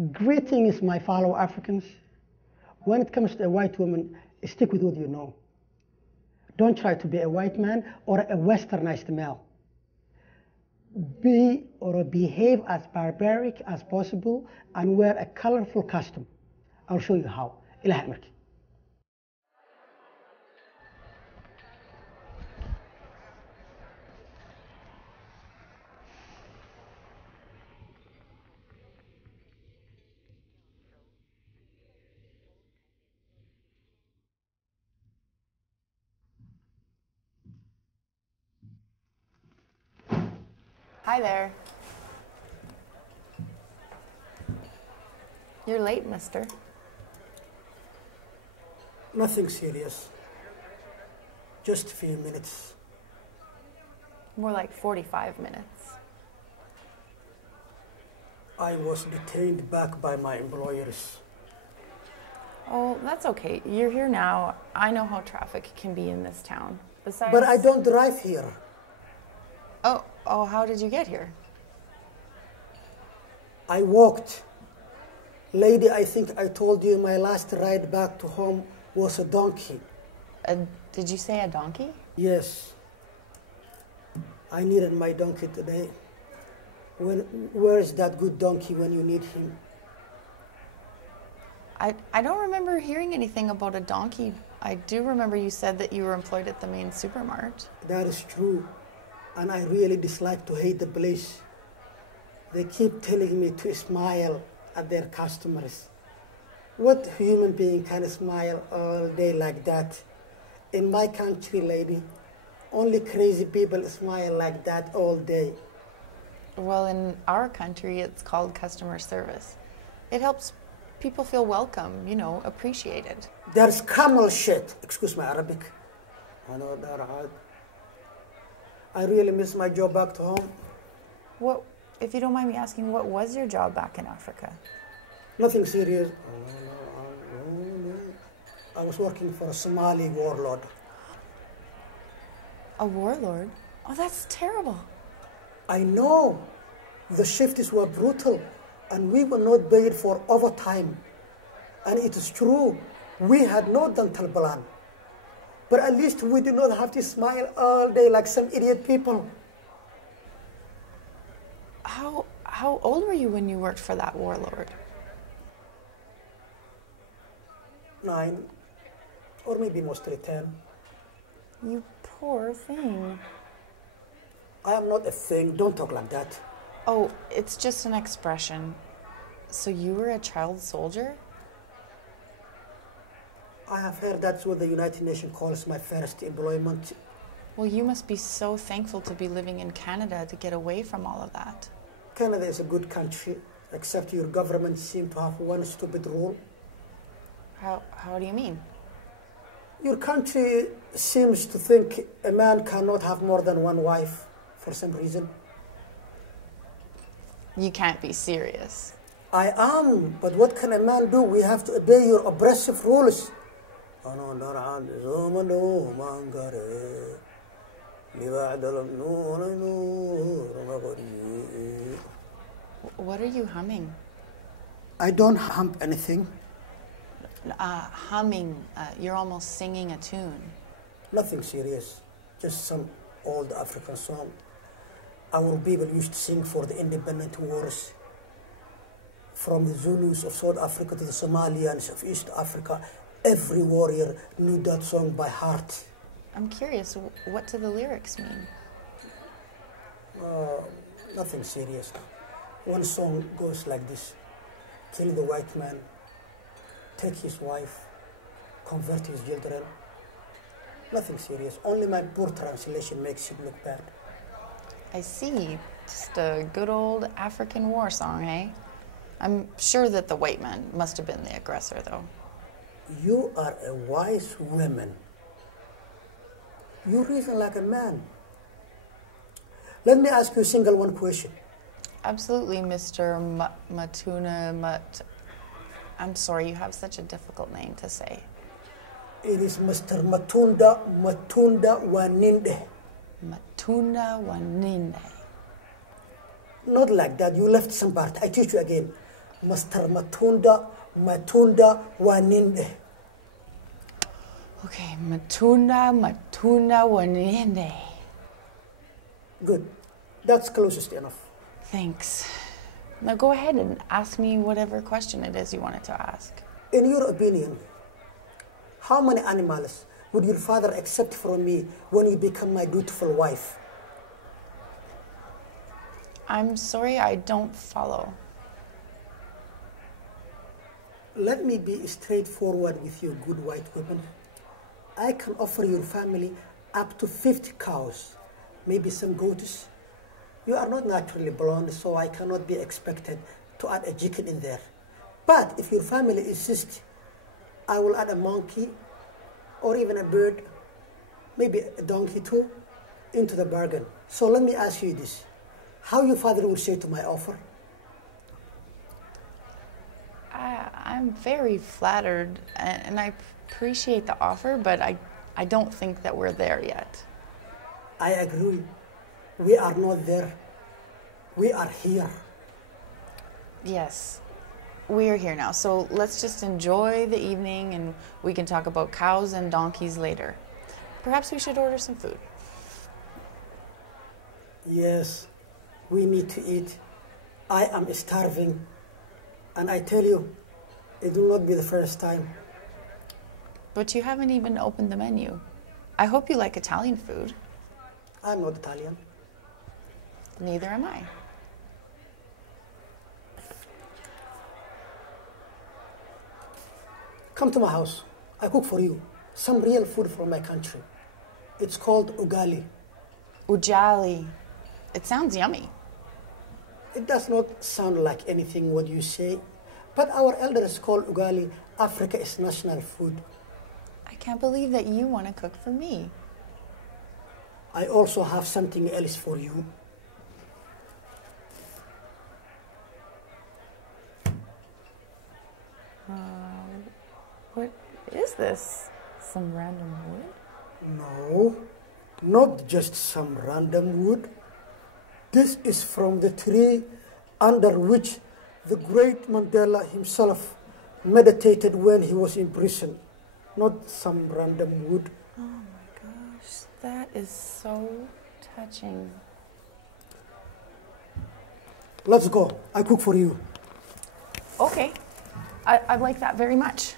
Greetings, my fellow Africans. When it comes to a white woman, stick with what you know. Don't try to be a white man or a westernized male. Be or behave as barbaric as possible and wear a colorful costume. I'll show you how. إله أمرك. Hi there. You're late, mister. Nothing serious. Just a few minutes. More like 45 minutes. I was detained back by my employers. Oh, that's okay. You're here now. I know how traffic can be in this town. Besides... But I don't drive here. Oh, how did you get here? I walked. Lady, I think I told you my last ride back to home was a donkey. Did you say a donkey? Yes. I needed my donkey today. Where's that good donkey when you need him? I don't remember hearing anything about a donkey. I do remember you said that you were employed at the main supermart. That is true. And I really dislike to hate the police. They keep telling me to smile at their customers. What human being can smile all day like that? In my country, lady, only crazy people smile like that all day. Well, in our country, it's called customer service. It helps people feel welcome, you know, appreciated. There's camel shit. Excuse my Arabic. I really miss my job back to home. What, if you don't mind me asking, what was your job back in Africa? Nothing serious. I was working for a Somali warlord. A warlord? Oh, that's terrible. I know. The shifts were brutal, and we were not paid for overtime. And it is true, we had no dental plan. But at least we did not have to smile all day like some idiot people. How old were you when you worked for that warlord? 9, or maybe mostly 10. You poor thing. I am not a thing. Don't talk like that. Oh, it's just an expression. So you were a child soldier? I have heard that's what the United Nations calls my first employment. Well, you must be so thankful to be living in Canada to get away from all of that. Canada is a good country, except your government seems to have one stupid rule. How do you mean? Your country seems to think a man cannot have more than one wife for some reason. You can't be serious. I am, but what can a man do? We have to obey your oppressive rules. What are you humming? I don't hum anything. Humming, you're almost singing a tune. Nothing serious, just some old African song. Our people used to sing for the independent wars. From the Zulus of South Africa to the Somalians of East Africa, every warrior knew that song by heart. I'm curious, what do the lyrics mean? Nothing serious. One song goes like this: kill the white man, take his wife, convert his children. Nothing serious. Only my poor translation makes it look bad. I see. Just a good old African war song, eh? I'm sure that the white man must have been the aggressor, though. You are a wise woman. You reason like a man. Let me ask you a single one question. Absolutely, Mr. Matuna. I'm sorry, you have such a difficult name to say. It is Mr. Matunda Waninde. Matunda Waninde. Not like that. You left some part. I teach you again. Master Matunda, Matunda Waninde. Okay, Matunda Waninde. Good. That's closest enough. Thanks. Now go ahead and ask me whatever question it is you wanted to ask. In your opinion, how many animals would your father accept from me when you become my dutiful wife? I'm sorry, I don't follow. Let me be straightforward with you, good white woman. I can offer your family up to 50 cows, maybe some goats. You are not naturally blonde, so I cannot be expected to add a chicken in there. But if your family insists, I will add a monkey or even a bird, maybe a donkey too, into the bargain. So let me ask you this. How your father would say to my offer? I'm very flattered and I appreciate the offer, but I don't think that we're there yet. I agree. We are not there. We are here. Yes, we are here now. So let's just enjoy the evening and we can talk about cows and donkeys later. Perhaps we should order some food. Yes, we need to eat. I am starving. And I tell you, it will not be the first time. But you haven't even opened the menu. I hope you like Italian food. I'm not Italian. Neither am I. Come to my house. I cook for you some real food from my country. It's called ugali. Ujali. It sounds yummy. It does not sound like anything what you say, but our elders call ugali Africa's national food. I can't believe that you want to cook for me. I also have something else for you. What is this? Some random wood? No, not just some random wood. This is from the tree under which the great Mandela himself meditated when he was in prison. Not some random wood. Oh my gosh, that is so touching. Let's go. I cook for you. Okay, I'd like that very much.